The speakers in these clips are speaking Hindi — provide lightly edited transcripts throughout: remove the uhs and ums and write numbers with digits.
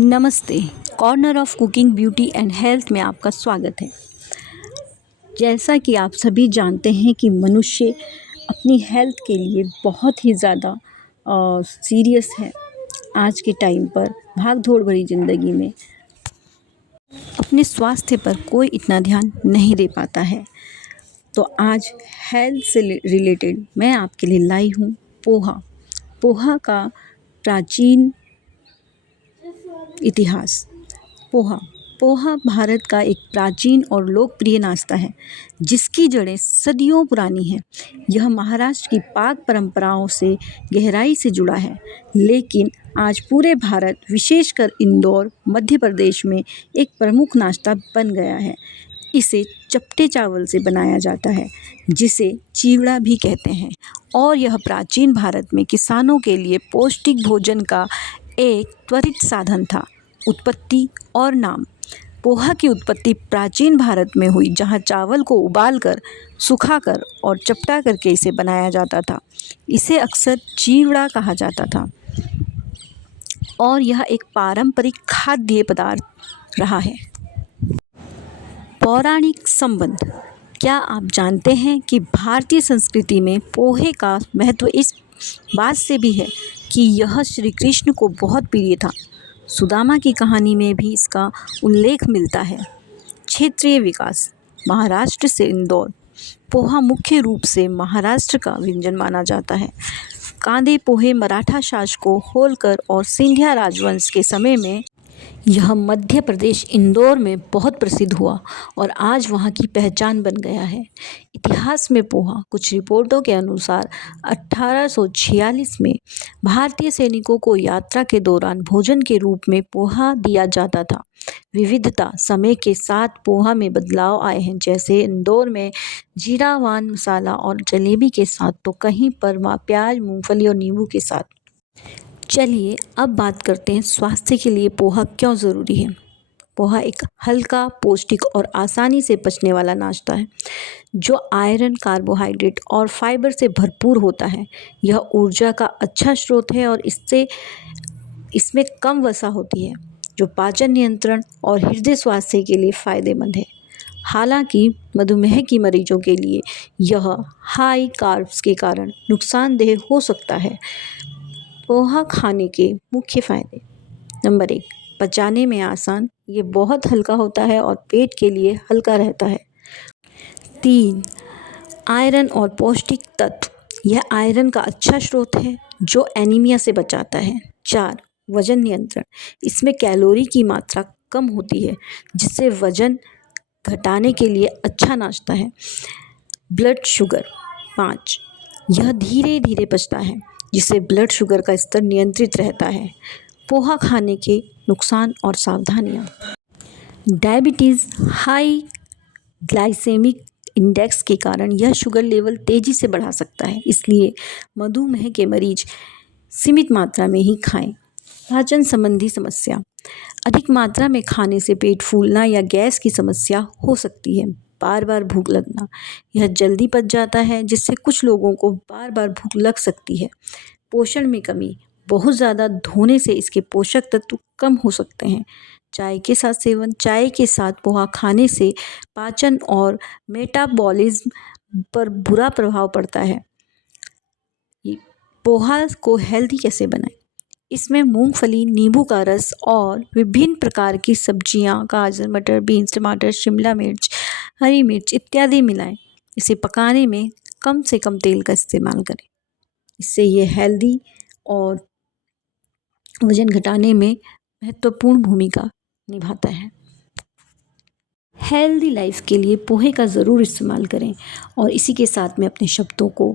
नमस्ते। Corner of cooking beauty and health में आपका स्वागत है। जैसा कि आप सभी जानते हैं कि मनुष्य अपनी हेल्थ के लिए बहुत ही ज़्यादा सीरियस है। आज के टाइम पर भाग दौड़ भरी ज़िंदगी में अपने स्वास्थ्य पर कोई इतना ध्यान नहीं दे पाता है। तो आज हेल्थ से रिलेटेड मैं आपके लिए लाई हूँ पोहा। पोहा का प्राचीन इतिहास। पोहा भारत का एक प्राचीन और लोकप्रिय नाश्ता है जिसकी जड़ें सदियों पुरानी हैं। यह महाराष्ट्र की पाक परंपराओं से गहराई से जुड़ा है, लेकिन आज पूरे भारत विशेषकर इंदौर मध्य प्रदेश में एक प्रमुख नाश्ता बन गया है। इसे चपटे चावल से बनाया जाता है जिसे चिवड़ा भी कहते हैं, और यह प्राचीन भारत में किसानों के लिए पौष्टिक भोजन का एक त्वरित साधन था। उत्पत्ति और नाम। पोहा की उत्पत्ति प्राचीन भारत में हुई, जहाँ चावल को उबालकर, सुखाकर और चपटा करके इसे बनाया जाता था। इसे अक्सर चिवड़ा कहा जाता था और यह एक पारंपरिक खाद्य पदार्थ रहा है। पौराणिक संबंध। क्या आप जानते हैं कि भारतीय संस्कृति में पोहे का महत्व इस बात से भी है कि यह श्री कृष्ण को बहुत प्रिय था। सुदामा की कहानी में भी इसका उल्लेख मिलता है। क्षेत्रीय विकास। महाराष्ट्र से इंदौर। पोहा मुख्य रूप से महाराष्ट्र का व्यंजन माना जाता है। कांदे पोहे मराठा शासकों होलकर और सिंधिया राजवंश के समय में यह मध्य प्रदेश इंदौर में बहुत प्रसिद्ध हुआ और आज वहाँ की पहचान बन गया है। इतिहास में पोहा। कुछ रिपोर्टों के अनुसार 1846 में भारतीय सैनिकों को यात्रा के दौरान भोजन के रूप में पोहा दिया जाता था। विविधता। समय के साथ पोहा में बदलाव आए हैं, जैसे इंदौर में जीरावान मसाला और जलेबी के साथ, तो कहीं पर प्याज, मूंगफली और नींबू के साथ। चलिए अब बात करते हैं स्वास्थ्य के लिए पोहा क्यों ज़रूरी है। पोहा एक हल्का, पौष्टिक और आसानी से पचने वाला नाश्ता है जो आयरन, कार्बोहाइड्रेट और फाइबर से भरपूर होता है। यह ऊर्जा का अच्छा स्रोत है और इसमें कम वसा होती है, जो पाचन नियंत्रण और हृदय स्वास्थ्य के लिए फ़ायदेमंद है। हालांकि मधुमेह की मरीजों के लिए यह हाई कार्ब्स के कारण नुकसानदेह हो सकता है। पोहा खाने के मुख्य फ़ायदे। नंबर 1, पचाने में आसान। ये बहुत हल्का होता है और पेट के लिए हल्का रहता है। 3, आयरन और पौष्टिक तत्व। यह आयरन का अच्छा स्रोत है जो एनीमिया से बचाता है। 4, वजन नियंत्रण। इसमें कैलोरी की मात्रा कम होती है जिससे वजन घटाने के लिए अच्छा नाश्ता है। Blood sugar. 5, यह धीरे धीरे पचता है जिससे ब्लड शुगर का स्तर नियंत्रित रहता है। पोहा खाने के नुकसान और सावधानियाँ। डायबिटीज़। हाई ग्लाइसेमिक इंडेक्स के कारण यह शुगर लेवल तेज़ी से बढ़ा सकता है, इसलिए मधुमेह के मरीज सीमित मात्रा में ही खाएं। पाचन संबंधी समस्या। अधिक मात्रा में खाने से पेट फूलना या गैस की समस्या हो सकती है। बार बार भूख लगना। यह जल्दी पच जाता है जिससे कुछ लोगों को बार बार भूख लग सकती है। पोषण में कमी। बहुत ज़्यादा धोने से इसके पोषक तत्व कम हो सकते हैं। चाय के साथ सेवन। चाय के साथ पोहा खाने से पाचन और मेटाबॉलिज्म पर बुरा प्रभाव पड़ता है। पोहा को हेल्दी कैसे बनाएं। इसमें मूंगफली, नींबू का रस और विभिन्न प्रकार की सब्जियां, गाजर, मटर, बीन्स, टमाटर, शिमला मिर्च, हरी मिर्च इत्यादि मिलाएं। इसे पकाने में कम से कम तेल का इस्तेमाल करें। इससे ये हेल्दी और वजन घटाने में महत्वपूर्ण भूमिका निभाता है। हेल्दी लाइफ के लिए पोहे का ज़रूर इस्तेमाल करें और इसी के साथ मैं अपने शब्दों को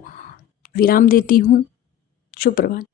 विराम देती हूँ। शुभ प्रभात।